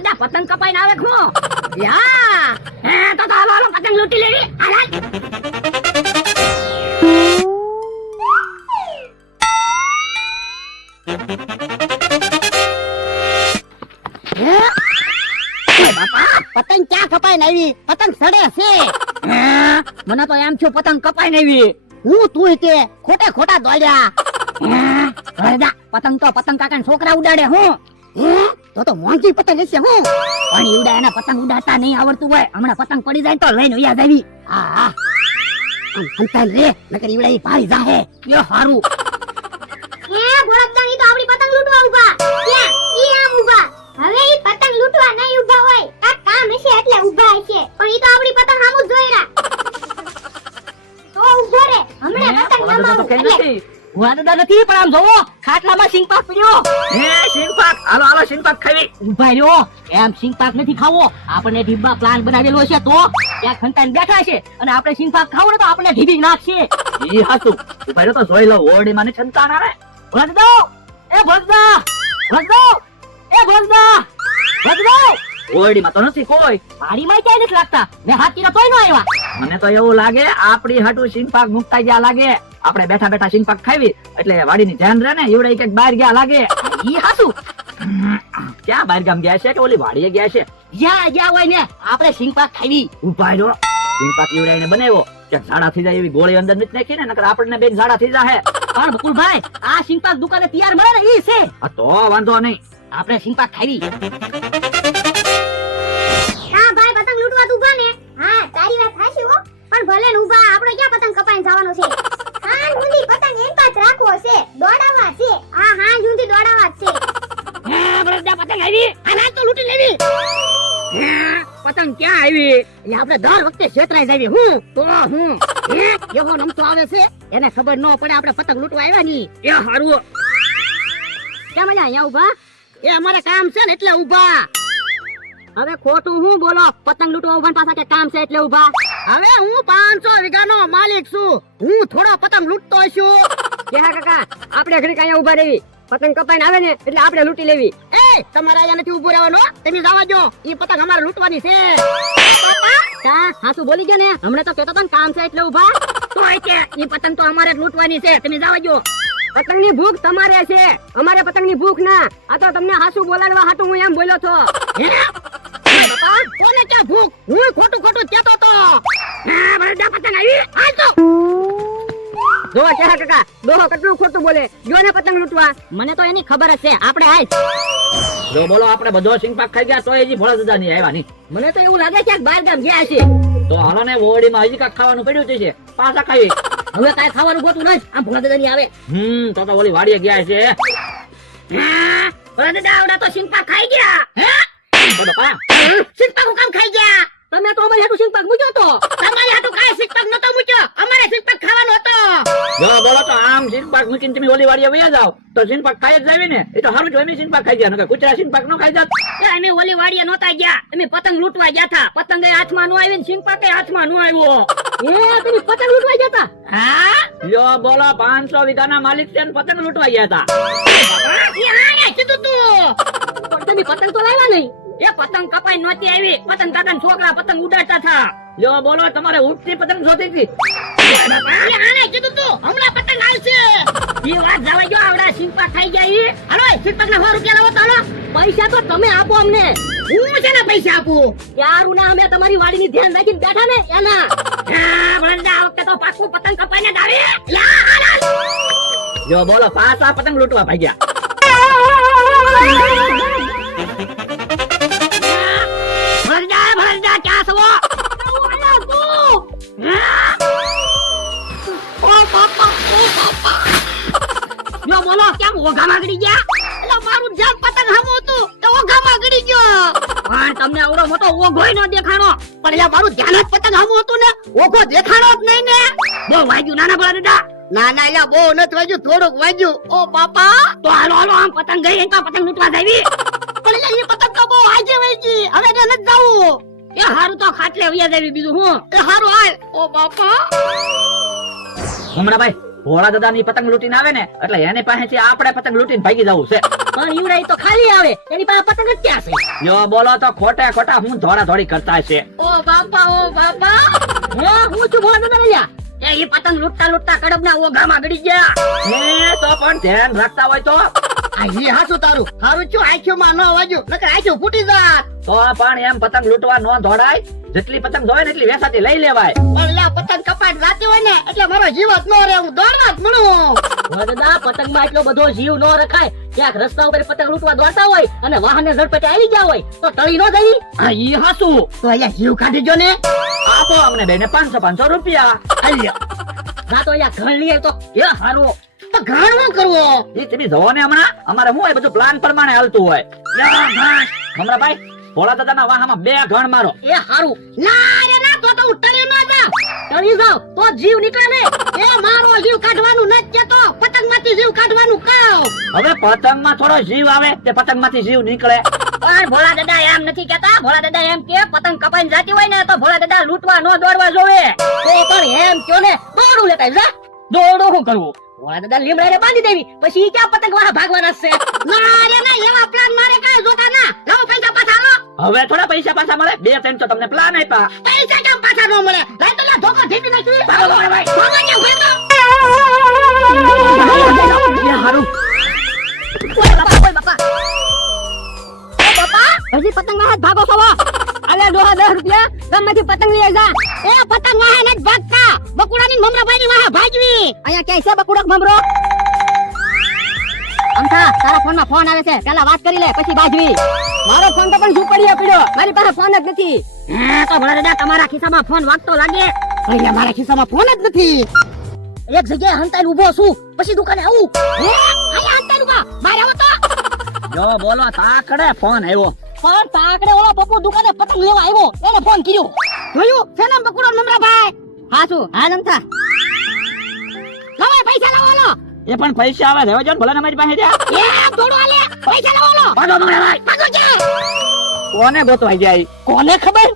ભરજા પતંગ કપાઈને આવે હું યા હે તો હાલો હાલો પતંગ લૂંટી લેવી હાલ પતંગ ક્યાં કપાઈને આવી? પતંગ સડે છે. મને તો એમ છું પતંગ કપાઈને આવી. હું તું તે ખોટે ખોટા દોડ્યા. ભરજા પતંગ તો પતંગ કાકાના છોકરા ઉડાડે હું તો મોંઘી પતંગ હશે હું. પણ ઈવડા એના પતંગ ઉડાડતા નહીં આવડતું હોય. હમણાં પતંગ પડી જાય તો લઈને વયા જાવી. હા આમ અંતર રે નકર ઈવડા ઈ ભાઈ જાહે. યો હારું હે ભોળકદાની તો આપણી પતંગ લૂંટવા ઊભા. ક્યાં? ઈ આમ ઊભા. હવે ઈ પતંગ લૂંટવા નહીં ઊભા હોય. આ કામ હશે એટલે ઊભા હશે. પણ ઈ તો આપણી પતંગ સામું જ જોઈ રહ્યા. તો ઊભો રે. હમણાં પતંગ નમાવું. એટલે વાદા નથી પણ આમ જોવો ખાટલામાં સિંગપાક પડ્યો. હે સિંગપાક હાલો હાલો સિંગપાક ખાવી. ઉભા રહ્યો એમ સિંગપાક નથી ખાવો. આપણે ઢીબા પ્લાન બનાવેલો છે તો ત્યાં ખંતાઈને બેઠા છે અને આપણે સિંગપાક ખાવું ને તો આપણે ઢીબી નાખશે. ઈ હાસુ ઉભા રહ્યો તો જોઈ લો ઓરડી માં છંતા ના રે. ભગદો એ ભગદા ભગદો એ ભગદા ભગદો ઓરડી માં તો નથી કોઈ. મારી માં ક્યાંય નથી લાગતા. મેં હાથ કીધા તોય ન આવ્યા. મને તો એવું લાગે આપણી હાટુ સિંગપાક મુકતા ગયા લાગે. આપણે બેઠા બેઠા સિંગપાક ખાવી એટલે વાડીની ધ્યાન રહે ને એવડે એક બહાર ગયા લાગે. ઈ હાસુ ક્યાં બહાર ગામ ગયા છે કે ઓલી વાડીએ ગયા છે? જ્યાં ગયા હોય ને આપણે સિંગપાક ખાવી. ઉભા રહ્યો સિંગપાક એવડાઈને બનાવ્યો કે ઝાડા થઈ જાય એવી ગોળી અંદર નથી નાખી ને નકર આપણને બે ઝાડા થઈ જાહે. પણ બકુલભાઈ આ સિંગપાક દુકાને તૈયાર મળે ને ઈ છે. હા તો વાંધો નહીં આપણે સિંગપાક ખાવી. હા ભાઈ પતંગ લૂંટવા તું ઊભા ને. હા તારી વાત સાચી હો. પણ ભલે ને ઊભા આપણે ક્યાં પતંગ કપાઈને જવાનો છે. હા જુદી પતંગ એમ પાસ રાખવો છે. દોડાવા છે. હા હા જુદી દોડાવા છે. હે બળદા પતંગ આવી. આના તો લૂંટી લેવી. હે પતંગ ક્યાં આવી? એ આપણે દર વખતે છેતરાઈ જાવી હું. તો હું હે એવો નમતો આવે છે એને ખબર ન પડે આપણે પતંગ લૂંટવા આવ્યા ની. એ હારું કેમ અહીંયા ઊભા? એ અમારે કામ છે ને એટલે ઊભા. હવે ખોટું હું બોલો પતંગ લૂંટવા ઉભા પાછા કે કામ છે એટલે ઉભા. હવે હું 500 વીઘાનો માલિક છું. હું થોડો પતંગ લૂંટતો છું. કે હા કાકા આપણે ઘડી કાયા ઉભા રહી. પતંગ કપાઈને આવે ને એટલે આપણે લૂંટી લેવી. એ તમારે અહીંયા નથી ઊભું રહેવાનું. તમે જવા દો. ઈ પતંગ અમારે લૂંટવાની છે. કા હાસુ બોલી ગયો ને હમણે તો કેતો તને કામ છે એટલે ઉભા. તો કે ઈ પતંગ તો અમારે જ લૂંટવાની છે તમે જવા દો. પતંગની ભૂખ તમારે છે અમારે પતંગની ભૂખ ના. આ તો તમને હાસુ બોલાડવા હાટુ હું એમ બોલ્યો છો. બાપા કોને ક્યાં ભૂખ? હું ખોટું ખોટું કહેતો તો. હા બળદા પતંગ આવી. હાલ તો જો કે હા કાકા દોહો કેટલું ખોટું બોલે. જો ને પતંગ લૂંટવા. મને તો એની ખબર જ છે આપણે આજ જો બોલો આપણે બધો સિંગપાક ખાઈ ગયા તો હજી ભોળા દાદા નહીં આવ્યા નહીં. મને તો એવું લાગે છે કે બહાર ગામ ગયા છે. તો હાલો ને ઓરડીમાં હજી કાંઈક ખાવાનું પડ્યું છે પાછા ખાઈ. હવે કાંઈ ખાવાનું ગોતું નહીં. આમ ભોળા દાદા ની આવે. તો ઓલી વાડીએ ગયા છે. હા ભોળા દાદા આવડા તો સિંગપાક ખાઈ ગયા. હે તો બાપા સિંગપાક હું કામ ખાઈ ગયા? તમે તો અમારી હાટુ સિંગપાક મૂક્યો તો. તમારી હાટુ કાંઈ સિંગપાક નતો મૂક્યો. અમારે સિંગપાક ખાવાનો હતો. જો બોલો તો આમ સિંગપાક મૂકીને તમે ઓલી વાડીએ વયા જાવ તો સિંગપાક ખાઈ જ જાવી ને. એ તો સારું જો અમે સિંગપાક ખાઈ ગયા નકર કુતરા સિંગપાક નો ખાઈ જાત. અમે ઓલી વાડીએ નહોતા ગયા. અમે પતંગ લૂંટવા ગયા હતા. પતંગ હાથમાં નો આવી ને સિંગપાક હાથમાં નો આવ્યો. એ તમે પતંગ લૂંટવા ગયા હતા? હા જો બોલો 500 વીઘાના માલિક છે ને પતંગ લૂંટવા ગયા હતા. કીધું તું પણ તમે પતંગ તો લાવ્યા નહીં. એ પતંગ કપાઈ નહોતી આવી. પતંગ કાકાના છોકરા પતંગ ઉડાડતા હતા. જો બોલો તમારે ઉઠતી પતંગ જોતી હતી. કીધું તું હમણાં પતંગ આવશે. એ વાત જવા જો આવડા સિંગપાક ખાઈ ગયા. ઈ હાલો સિંગપાક ના 100 રૂપિયા લાવો તો હાલો. પૈસા તો તમે આપો અમને. હું છે ને પૈસા આપું ત્યારું ના અમે તમારી વાડીની ધ્યાન રાખીને બેઠા ને એના. હા ભણદા આ વખતે તો પાકું પતંગ કપાઈને જ આવે. જો બોલો પાછા પતંગ લૂંટવા ભાગ્યા. ભણદા ક્યાં છો? જો બોલો કેમ ઓઘામાં ગડી ગયા? એટલે મારું જેમ પતંગ હમું હતું તો ઓઘામાં ગડી ગયો. પણ તમને આવડો મોટો ઓઘોય ન દેખાણો. પણ એટલે મારું ધ્યાન જ પતંગ સામું હતું ને. ઓઘો દેખાણો જ નહીં ને. બહુ વાગ્યું નાના ભલા દાદા. ના ના એટલે બહુ નથી વાગ્યું. થોડુંક વાગ્યું. ઓ બાપા તો હાલો હાલો આમ પતંગ ગઈ તો પતંગ લૂંટવા જાવી. પણ એટલે એ પતંગ તો બહુ આજે વાગી. હવે એને નથી જાવું. એ હારું તો ખાટલે વયા જાવી બીજું હું. એ હારું હાલ. ઓ બાપા હમણાં ભાઈ ભોળા દાદા ની પતંગ લૂંટીને આવે ને એટલે એની પાસેથી આપણે પતંગ લૂંટીને ભાગી જવું છે. પણ ઈવડાઈ તો ખાલી આવે એની પાસે પતંગ જ ક્યાં છે? જો બોલો તો ખોટે ખોટા હું ધોળા કરતા છે. ઓ બાપા હે હું છું ભોળા દાદા રહ્યા એ ઈ પતંગ લૂટતા કડબના ઓઘામાં ગડી ગયા. હે તો પણ ધ્યાન રાખતા હોય તો આ ઈ હાસુ તારું હારું છું આંખોમાં ન વાગ્યું નકર આંખો ફૂટી જાત. તો પણ એમ પતંગ લૂંટવા ન દોડાય. જેટલી પતંગ જોવે ને એટલી વેસાતી લઈ લેવાય. પણ લા પતંગ કપાટ જાતી હોય ને એટલે મારો જીવ જ ન રહે હું દોડવા જ મળું. ભોળા દાદા પતંગમાં એટલો બધો જીવ ન રખાય. ક્યાંક રસ્તા ઉપર પતંગ લૂંટવા દોડતા હોય અને વાહને ઝડપેટે આવી ગયા હોય તો ટળી ન જઈ. હા ઈ હાસુ. તો અહીંયા જીવ કાઢી જો ને. આપો અમને બેને 500 રૂપિયા. આલ્યો ના તો અહીંયા ઘર લઈએ તો એ હારું. તો ઘાણ ન કરવો. ઈ તમે જોવો ને હમણાં અમારે હું હોય બધું પ્લાન પ્રમાણે હાલતું હોય. હમણાં ભાઈ ભોળા દાદાના વાહામાં 2 ઘણ મારો. એ હારું. ના રે ના તો હું ટળી ન જાઉં. ટળી જાવ તો જીવ નીકળે ને. એ મારો જીવ કાઢવાનું ન કેતો પતંગમાંથી જીવ કાઢવાનું કાવ. હવે પતંગમાં થોડો જીવ આવે તે પતંગમાંથી જીવ નીકળે. પણ ભોળા દાદા એમ નથી કેતા. ભોળા દાદા એમ કે પતંગ કપાઈને જાતી હોય ને તો ભોળા દાદા લૂંટવા ન દોડવા જોવે. તો પણ એમ કયો ને દોડું લેતા જા. દોડું શું કરવું? ભોળા દાદા લીમડાને બાંધી દેવી પછી ઈ ક્યાં પતંગ વાળા ભાગવાના છે? ના રે ના એવા પ્લાન મારે કાંઈ જોતા ના. લાવો પૈસા પાછા લો. હવે થોડા પૈસા પાછા મળે. 2-3 તો તમને પ્લાન આપ્યા. પૈસા કેમ પાછા ન મળે? લઈ તો લે ધોકો ઢીપી નાખી. ભાગો ભાઈ. ભાગો ને ભેગો. એ હારું. ઓય બાપા હજી પતંગ માં હાથ ભાગો છો? અલે દોહા 10 રૂપિયા ગમેથી પતંગ લઈ જા. એ પતંગ વાહે નથી ભાગતા. બકુડાની મમરાભાઈ ની વાહે ભાગવી. અહીંયા ક્યાંય છે બકુડક મમરો? અમથા તારા ફોન માં ફોન આવે છે પેલા વાત કરી લે પછી બાજવી. મારો ફોન તો પણ ઝૂંપડીએ પડ્યો. મારી પાસે ફોન જ નથી. હે તો ભલા દાદા તમારા ખિસ્સામાં ફોન વાગતો લાગે. અહીંયા મારા ખિસ્સામાં ફોન જ નથી. એક જગ્યાએ હંતાઈને ઊભો છું પછી દુકાને આવું. હે અહીંયા અંતર ઉભા. બહાર આવો તો. જો બોલો તાકડે ફોન આવ્યો. પણ તાકડે ઓલો પપ્પુ દુકાને પતંગ લેવા આવ્યો એને ફોન કર્યો. જોયું છે ને બકુડો મમરાભાઈ. હાચું હા નમથા. લાવો એ પૈસા લાવો લો. એ પણ પૈસા આવે રહેવા જો ને ભલા મારી પાસે રહ્યા. એ દોડો આલે પૈસા લાવો લો. ભાગો ભાઈ. ભાગો જા. કોને ગોતવાઈ જાય? કોને ખબર